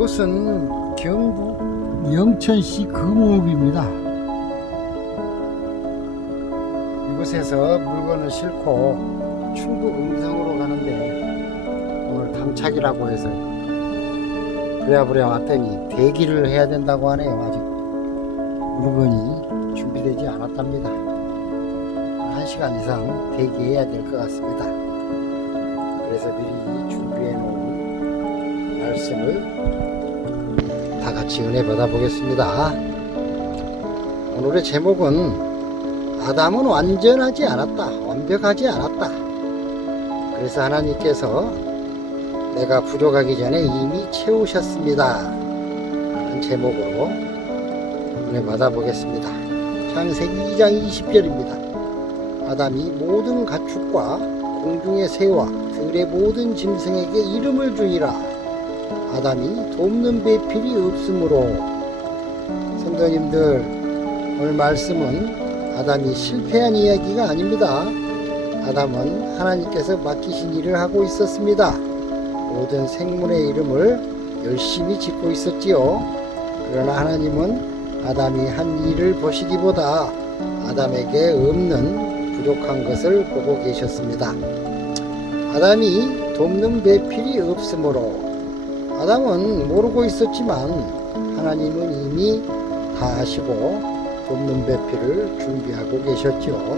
이곳은 경북 영천시 금호읍입니다. 이곳에서 물건을 싣고 충북 음성으로 가는데 오늘 당차기라고 해서 부랴부랴 왔더니 대기를 해야 된다고 하네요. 아직 물건이 준비되지 않았답니다. 1시간 이상 대기해야 될 것 같습니다. 그래서 미리 준비해 놓은 말씀을 다 같이 은혜 받아 보겠습니다. 오늘의 제목은 아담은 완전하지 않았다, 완벽하지 않았다. 그래서 하나님께서 내가 부족하기 전에 이미 채우셨습니다 라는 제목으로 은혜 받아 보겠습니다. 창세기 2장 20절입니다. 아담이 모든 가축과 공중의 새와 들의 모든 짐승에게 이름을 주니라. 아담이 돕는 배필이 없으므로. 성도님들, 오늘 말씀은 아담이 실패한 이야기가 아닙니다. 아담은 하나님께서 맡기신 일을 하고 있었습니다. 모든 생물의 이름을 열심히 짓고 있었지요. 그러나 하나님은 아담이 한 일을 보시기보다 아담에게 없는 부족한 것을 보고 계셨습니다. 아담이 돕는 배필이 없으므로. 아담은 모르고 있었지만 하나님은 이미 다 아시고 돕는 배필을 준비하고 계셨죠.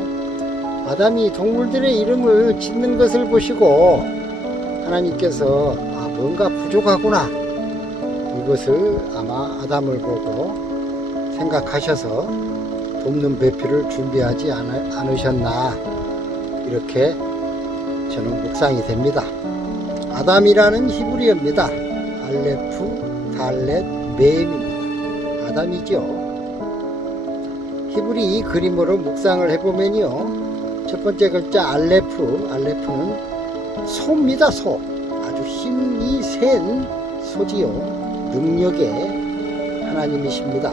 아담이 동물들의 이름을 짓는 것을 보시고 하나님께서 뭔가 부족하구나, 이것을 아마 아담을 보고 생각하셔서 돕는 배필을 준비하지 않으셨나, 이렇게 저는 묵상이 됩니다. 아담이라는 히브리어입니다. 알레프, 달렛, 메임입니다. 아담이죠. 히브리 그림으로 묵상을 해보면요, 첫 번째 글자 알레프는 소입니다. 소. 아주 힘이 센 소지요. 능력의 하나님이십니다.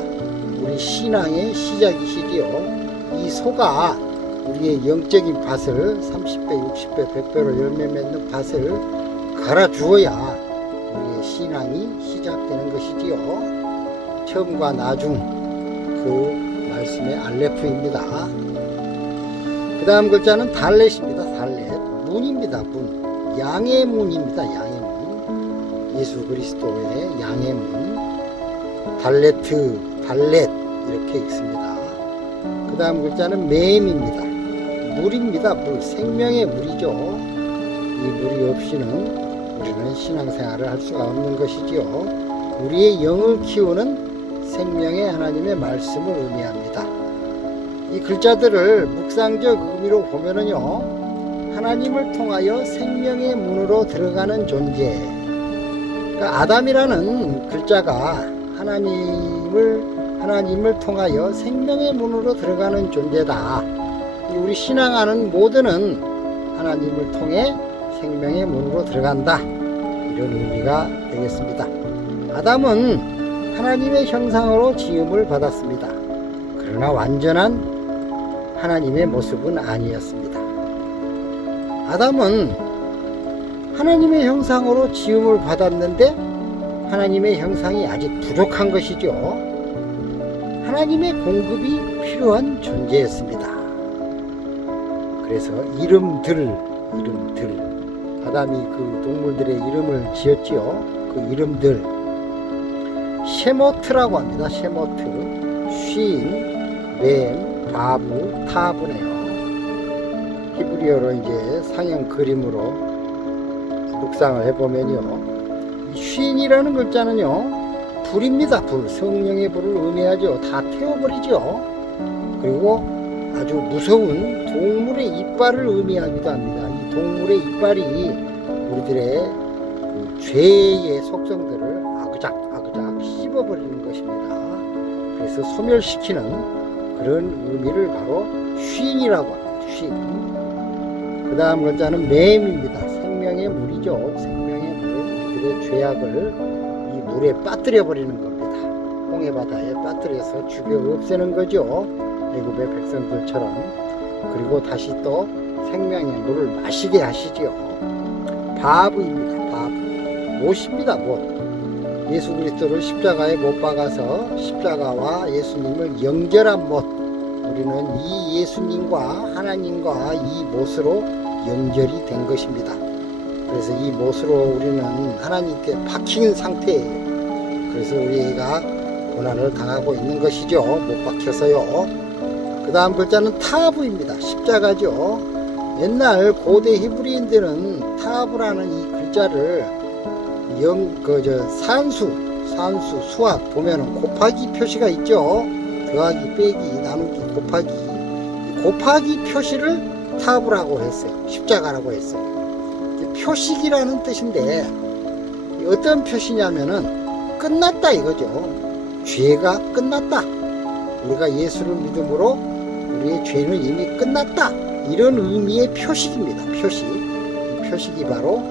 우리 신앙의 시작이시지요. 이 소가 우리의 영적인 밭을 30배, 60배, 100배로 열매 맺는 밭을 갈아주어야 우리의 신앙이 시작되는 것이지요. 처음과 나중, 그 말씀의 알레프입니다. 그 다음 글자는 달렛입니다. 달렛. 문입니다. 문. 양의 문입니다. 양의 문. 예수 그리스도의 양의 문. 달레트, 달렛, 이렇게 읽습니다. 그 다음 글자는 메임입니다. 물입니다. 물. 생명의 물이죠. 이 물이 없이는 우리는 신앙생활을 할 수가 없는 것이지요. 우리의 영을 키우는 생명의 하나님의 말씀을 의미합니다. 이 글자들을 묵상적 의미로 보면은요, 하나님을 통하여 생명의 문으로 들어가는 존재. 그러니까 아담이라는 글자가 하나님을 통하여 생명의 문으로 들어가는 존재다. 우리 신앙하는 모두는 하나님을 통해 생명의 문으로 들어간다, 이런 의미가 되겠습니다. 아담은 하나님의 형상으로 지음을 받았습니다. 그러나 완전한 하나님의 모습은 아니었습니다. 아담은 하나님의 형상으로 지음을 받았는데 하나님의 형상이 아직 부족한 것이죠. 하나님의 공급이 필요한 존재였습니다. 그래서 이름들, 아담이 그 동물들의 이름을 지었지요. 그 이름들 셰모트라고 합니다. 셰모트, 쉰, 뱀, 바부, 타부네요. 히브리어로 이제 상형 그림으로 묵상을 해보면요, 쉰이라는 글자는요, 불입니다. 불. 성령의 불을 의미하죠. 다 태워버리죠. 그리고 아주 무서운 동물의 이빨을 의미하기도 합니다. 이 동물의 이빨이 우리들의 그 죄의 속성들을 아그작 씹어버리는 것입니다. 그래서 소멸시키는 그런 의미를 바로 쉰이라고 합니다. 쉰. 그 다음 글자는 맴입니다. 생명의 물이죠. 생명의 물. 우리들의 죄악을 이 물에 빠뜨려 버리는 겁니다. 홍해바다에 빠뜨려서 죽여 없애는 거죠. 애굽의 백성들처럼. 그리고 다시 또 생명의 물을 마시게 하시지요. 바브입니다. 바브. 못입니다. 못. 예수 그리스도를 십자가에 못 박아서 십자가와 예수님을 연결한 못, 우리는 이 예수님과 하나님과 이 못으로 연결이 된 것입니다. 그래서 이 못으로 우리는 하나님께 박힌 상태예요. 그래서 우리가 고난을 당하고 있는 것이죠. 못 박혀서요. 그 다음 글자는 타브입니다. 십자가죠. 옛날 고대 히브리인들은 타브라는 이 글자를 산수, 수학 보면은 곱하기 표시가 있죠. 더하기, 빼기, 나누기, 곱하기. 이 곱하기 표시를 타브라고 했어요. 십자가라고 했어요. 표식이라는 뜻인데 어떤 표시냐면은 끝났다 이거죠. 죄가 끝났다. 우리가 예수를 믿음으로 우리의 죄는 이미 끝났다. 이런 의미의 표식입니다. 표식. 이 표식이 바로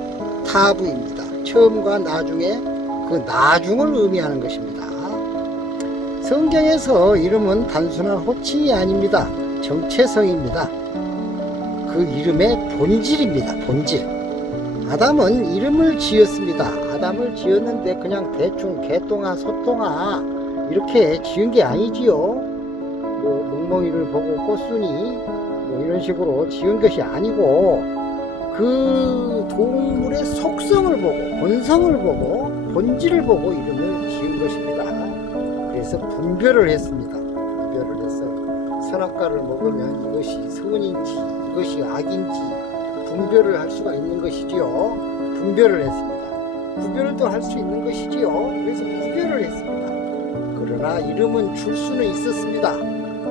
타브입니다. 처음과 나중에 그 나중을 의미하는 것입니다. 성경에서 이름은 단순한 호칭이 아닙니다. 정체성입니다. 그 이름의 본질입니다. 본질. 아담은 이름을 지었습니다. 아담을 지었는데 그냥 대충 개똥아 소똥아 이렇게 지은 게 아니지요. 뭐 멍멍이를 보고 꽃순이 뭐 이런 식으로 지은 것이 아니고 그 동물의 속성을 보고 본성을 보고 본질을 보고 이름을 지은 것입니다. 그래서 분별을 했습니다. 분별을 했어요. 선악과를 먹으면 이것이 선인지 이것이 악인지 분별을 할 수가 있는 것이지요. 분별을 했습니다. 구별도 할 수 있는 것이지요. 그래서 구별을 했습니다. 그러나 이름은 줄 수는 있었습니다.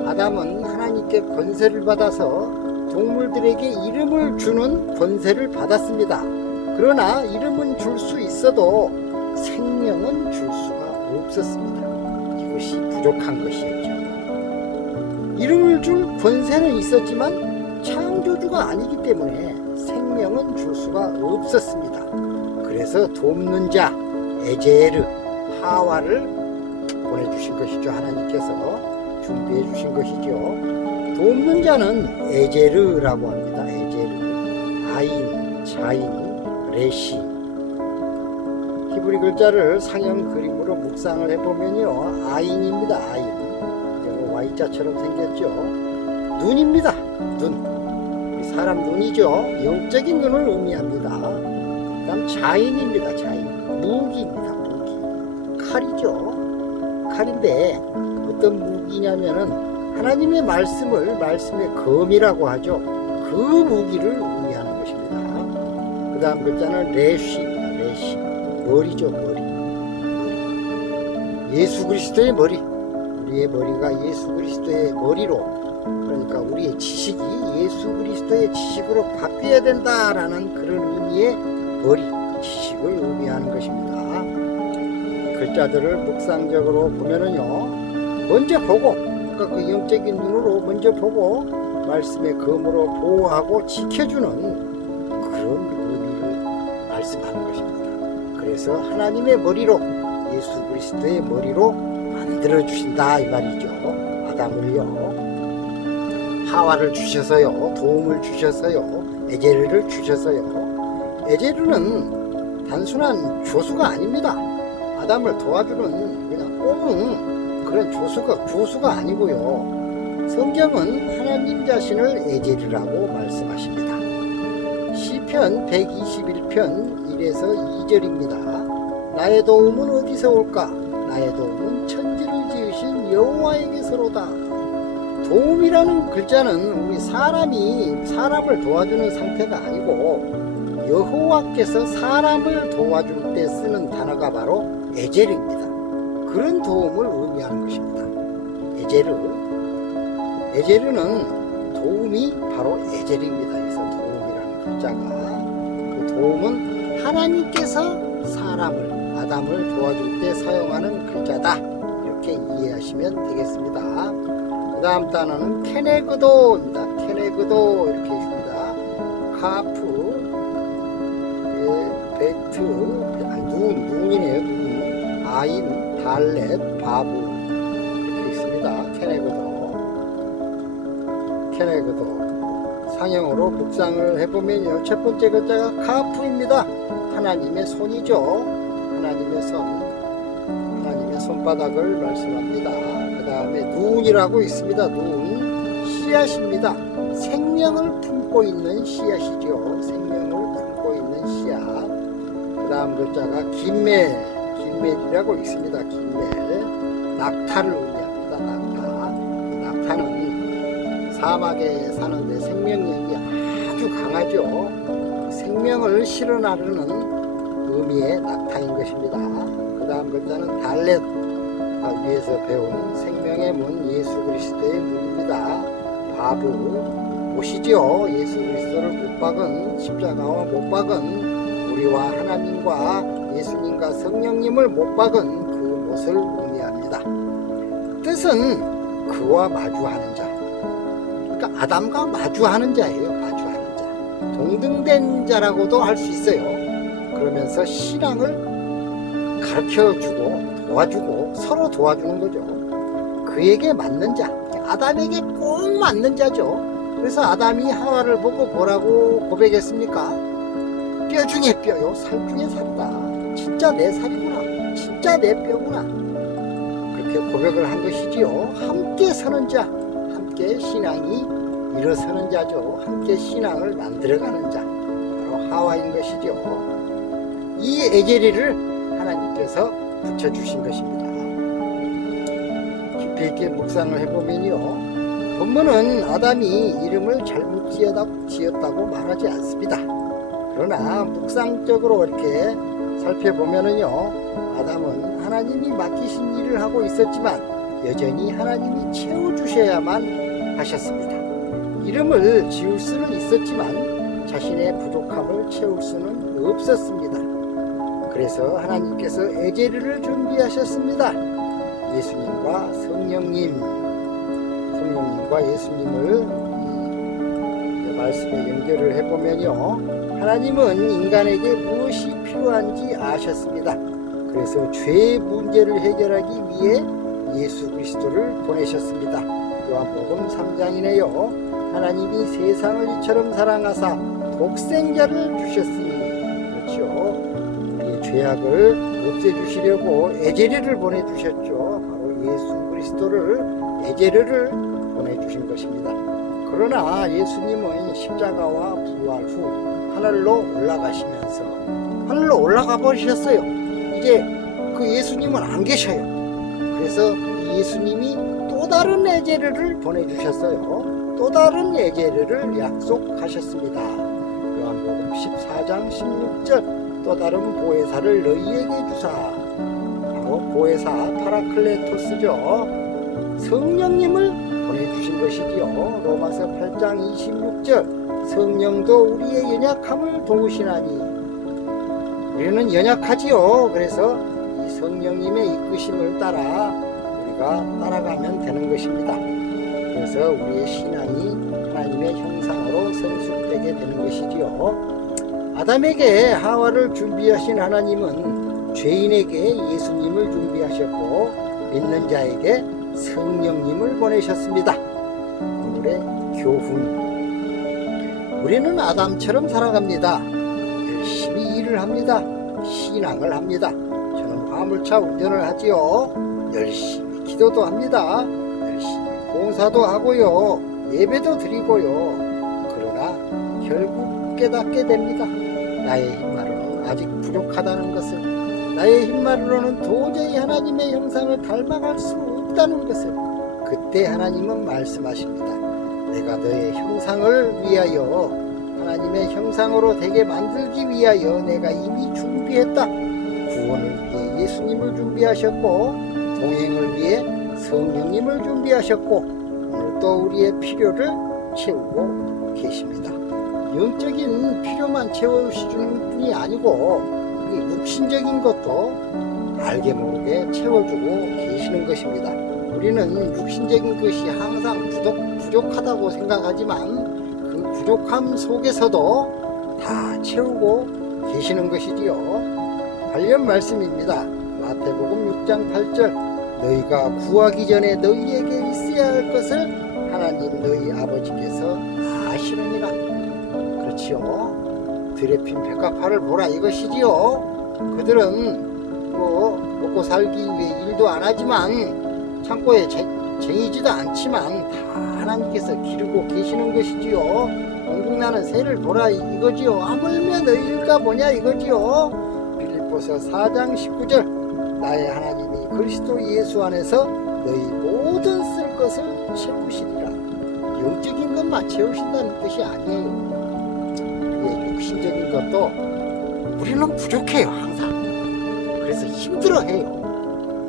아담은 하나님께 권세를 받아서 동물들에게 이름을 주는 권세를 받았습니다. 그러나 이름은 줄 수 있어도 생명은 줄 수가 없었습니다. 이것이 부족한 것이었죠. 이름을 줄 권세는 있었지만 창조주가 아니기 때문에 생명은 줄 수가 없었습니다. 그래서 돕는 자 에제르 하와를 보내주신 것이죠. 하나님께서 준비해 주신 것이죠. 돕는 자는 에제르라고 합니다. 에제르, 아인, 자인, 레시. 히브리 글자를 상형 그림으로 묵상을 해보면요, 아인입니다. 아인. Y자처럼 생겼죠. 눈입니다. 눈. 사람 눈이죠. 영적인 눈을 의미합니다. 그 다음 자인입니다. 자인. 무기입니다. 무기. 칼이죠. 칼인데 어떤 무기냐면은 하나님의 말씀을 말씀의 검이라고 하죠. 그 무기를 의미하는 것입니다. 그 다음 글자는 레쉬입니다. 레쉬. 머리죠. 머리. 예수 그리스도의 머리. 우리의 머리가 예수 그리스도의 머리로, 그러니까 우리의 지식이 예수 그리스도의 지식으로 바뀌어야 된다라는 그런 의미의 머리, 지식을 의미하는 것입니다. 이 글자들을 묵상적으로 보면은요, 먼저 보고, 그러니까 그 영적인 눈으로 먼저 보고 말씀의 검으로 보호하고 지켜주는 그런 의미를 말씀하는 것입니다. 그래서 하나님의 머리로, 예수 그리스도의 머리로 만들어 주신다 이 말이죠. 아담을요, 하와를 주셔서요, 도움을 주셔서요, 에제르를 주셔서요. 에제르는 단순한 조수가 아닙니다. 아담을 도와주는 그냥 뽑은 그런 조수가 아니고요. 성경은 하나님 자신을 에제르라고 말씀하십니다. 시편 121편 1에서 2절입니다. 나의 도움은 어디서 올까? 나의 도움은 천지를 지으신 여호와에게서로다. 도움이라는 글자는 우리 사람이 사람을 도와주는 상태가 아니고 여호와께서 사람을 도와줄 때 쓰는 단어가 바로 에제르입니다. 그런 도움을 의미하는 것입니다. 에제르는 도움이 바로 에제르입니다. 그래서 도움이라는 글자가, 그 도움은 하나님께서 사람을, 아담을 도와줄 때 사용하는 글자다, 이렇게 이해하시면 되겠습니다. 그 다음 단어는 케네그도입니다. 케네그도 이렇게 있습니다. 카프, 베트, 눈이네요. 눈, 아인, 달렛, 바부 이렇게 있습니다. 케네그도. 상형으로 묵상을 해보면요, 첫 번째 글자가 카프입니다. 하나님의 손이죠. 하나님의 손. 손바닥을 말씀합니다. 그 다음에 눈이라고 있습니다. 눈, 씨앗입니다. 생명을 품고 있는 씨앗이죠. 생명을 품고 있는 씨앗. 그 다음 글자가 긴멜이라고 있습니다. 긴멜, 낙타를 의미합니다. 낙타는 사막에 사는데 생명력이 아주 강하죠. 생명을 실어나르는 의미의 낙타인 것입니다. 그 다음 글자는 달렛, 위에서 배운 생명의 문, 예수 그리스도의 문입니다. 바브, 보시죠. 예수 그리스도를 못 박은, 십자가와 못 박은, 우리와 하나님과 예수님과 성령님을 못 박은 그 못을 의미합니다. 뜻은 그와 마주하는 자, 그러니까 아담과 마주하는 자예요. 마주하는 자, 동등된 자라고도 할 수 있어요. 그러면서 신앙을 가르쳐주고 도와주고 서로 도와주는 거죠. 그에게 맞는 자, 아담에게 꼭 맞는 자죠. 그래서 아담이 하와를 보고 뭐라고 고백했습니까? 뼈 중에 뼈요, 살 중에 살이다. 진짜 내 살이구나, 진짜 내 뼈구나. 그렇게 고백을 한 것이지요. 함께 서는 자, 함께 신앙이 일어서는 자죠. 함께 신앙을 만들어가는 자, 바로 하와인 것이죠. 이 에제리를 하나님께서 붙여주신 것입니다. 깊이 있게 묵상을 해보면요, 본문은 아담이 이름을 잘못 지었다고 말하지 않습니다. 그러나 묵상적으로 이렇게 살펴보면은요, 아담은 하나님이 맡기신 일을 하고 있었지만 여전히 하나님이 채워주셔야만 하셨습니다. 이름을 지을 수는 있었지만 자신의 부족함을 채울 수는 없었습니다. 그래서 하나님께서 에제르를 준비하셨습니다. 예수님과 성령님과 예수님을 말씀에 연결을 해보면요, 하나님은 인간에게 무엇이 필요한지 아셨습니다. 그래서 죄의 문제를 해결하기 위해 예수 그리스도를 보내셨습니다. 요한복음 3장이네요. 하나님이 세상을 이처럼 사랑하사 독생자를 주셨으니, 그렇죠, 우리의 죄악을 없애주시려고 에제르를 보내주셨죠. 바로 예수 그리스도를, 에제르를 보내주신 것입니다. 그러나 예수님은 십자가와 부활 후 하늘로 올라가시면서 하늘로 올라가 버리셨어요. 이제 그 예수님은 안 계셔요. 그래서 예수님이 또 다른 에제르를 보내주셨어요. 또 다른 에제르를 약속하셨습니다. 요한복음 14장 16절, 또 다른 보혜사를 너희에게 주사. 바로 보혜사 파라클레토스죠. 성령님을 보내주신 것이지요. 로마서 8장 26절, 성령도 우리의 연약함을 도우시나니. 우리는 연약하지요. 그래서 이 성령님의 이끄심을 따라 우리가 따라가면 되는 것입니다. 그래서 우리의 신앙이 하나님의 형상으로 성숙되게 되는 것이지요. 아담에게 하와를 준비하신 하나님은 죄인에게 예수님을 준비하셨고 믿는 자에게 성령님을 보내셨습니다. 오늘의 교훈, 우리는 아담처럼 살아갑니다. 열심히 일을 합니다. 신앙을 합니다. 저는 화물차 운전을 하지요. 열심히 기도도 합니다. 열심히 봉사도 하고요. 예배도 드리고요. 그러나 결국 깨닫게 됩니다. 나의 힘만으로는 아직 부족하다는 것을, 나의 힘만으로는 도저히 하나님의 형상을 닮아갈 수 없다는 것을. 그때 하나님은 말씀하십니다. 내가 너의 형상을 위하여, 하나님의 형상으로 되게 만들기 위하여 내가 이미 준비했다. 구원을 위해 예수님을 준비하셨고, 동행을 위해 성령님을 준비하셨고, 오늘 또 우리의 필요를 채우고 계십니다. 영적인 필요만 채워주시는 분이 아니고 육신적인 것도 알게 모르게 채워주고 계시는 것입니다. 우리는 육신적인 것이 항상 부족하다고 생각하지만 그 부족함 속에서도 다 채우고 계시는 것이지요. 관련 말씀입니다. 마태복음 6장 8절, 너희가 구하기 전에 너희에게 있어야 할 것을 하나님 너희 아버지께서 아시느니라. 그렇지요. 드레핀 백합화를 보라 이것이지요. 그들은 먹고 살기 위해 쟁이지도 안 하지만 창고에 쟁이지도 않지만 다 하나님께서 기르고 계시는 것이지요. 온국 나는 새를 보라 이거지요. 하물며 너희일까 보냐 이거지요. 빌립보서 4장 19절 나의 하나님이 그리스도 예수 안에서 너희 모든 쓸 것을 채우시리라. 영적인 것만 채우신다는 뜻이 아니에요. 우리의 육신적인 것도 우리는 부족해요. 항상. 그래서 힘들어해요.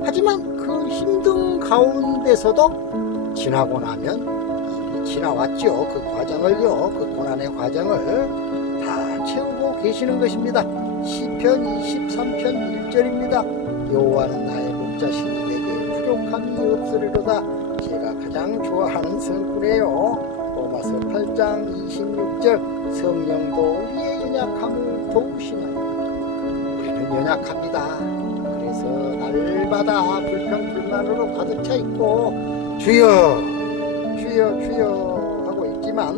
하지만 그 힘든 가운데서도 지나고 나면 이미 지나왔죠. 그 과정을요. 그 고난의 과정을 다 채우고 계시는 것입니다. 시편 23편 1절입니다. 여호와는 나의 목자시니 내게 부족함이 없으리로다. 제가 가장 좋아하는 성구래요. 로마서 8장 26절 성령도 우리의 연약함을 도우시나니. 우리는 연약합니다. 그래서 날마다 불평불만으로 가득 차 있고 주여 주여 주여 하고 있지만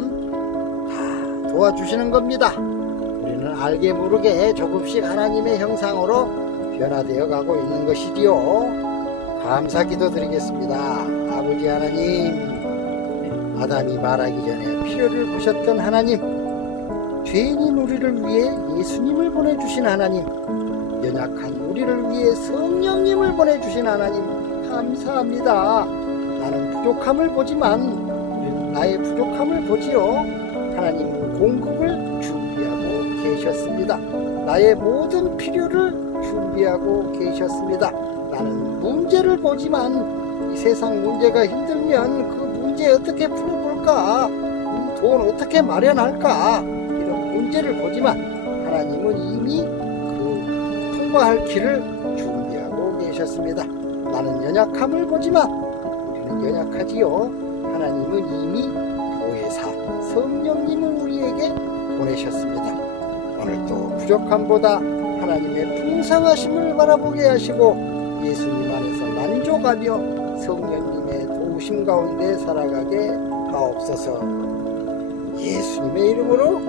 다 도와주시는 겁니다. 우리는 알게 모르게 조금씩 하나님의 형상으로 변화되어 가고 있는 것이지요. 감사 기도드리겠습니다. 아버지 하나님, 아담이 말하기 전에 필요를 보셨던 하나님, 죄인인 우리를 위해 예수님을 보내주신 하나님, 연약한 우리를 위해 성령님을 보내주신 하나님 감사합니다. 나는 부족함을 보지만 나의 부족함을 보지요. 하나님은 공급을 준비하고 계셨습니다. 나의 모든 필요를 준비하고 계셨습니다. 나는 문제를 보지만 이 세상 문제가 힘들면 그 문제 어떻게 풀어볼까? 돈 어떻게 마련할까? 이런 문제를 보지만 하나님은 이미 그 통과할 길을 준비하고 계셨습니다. 나는 연약함을 보지만 우리는 연약하지요. 하나님은 이미 보혜사 성령님을 우리에게 보내셨습니다. 오늘도 부족함보다 하나님의 풍성하심을 바라보게 하시고 예수님 안에서 만족하며 성령님의 도우심 가운데 살아가게 하옵소서. 예수님의 이름으로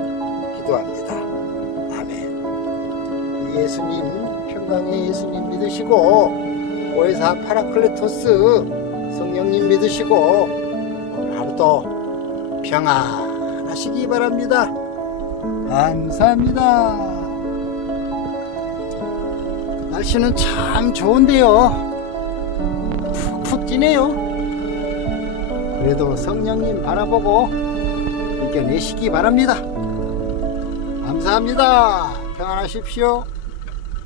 기도합니다. 아멘. 예수님, 평강의 예수님 믿으시고 보혜사 파라클레토스 성령님 믿으시고 오늘 하루도 평안하시기 바랍니다. 감사합니다. 날씨는 참 좋은데요. 푹푹 찌네요. 그래도 성령님 바라보고 이겨내시기 바랍니다. 감사합니다. 평안하십시오.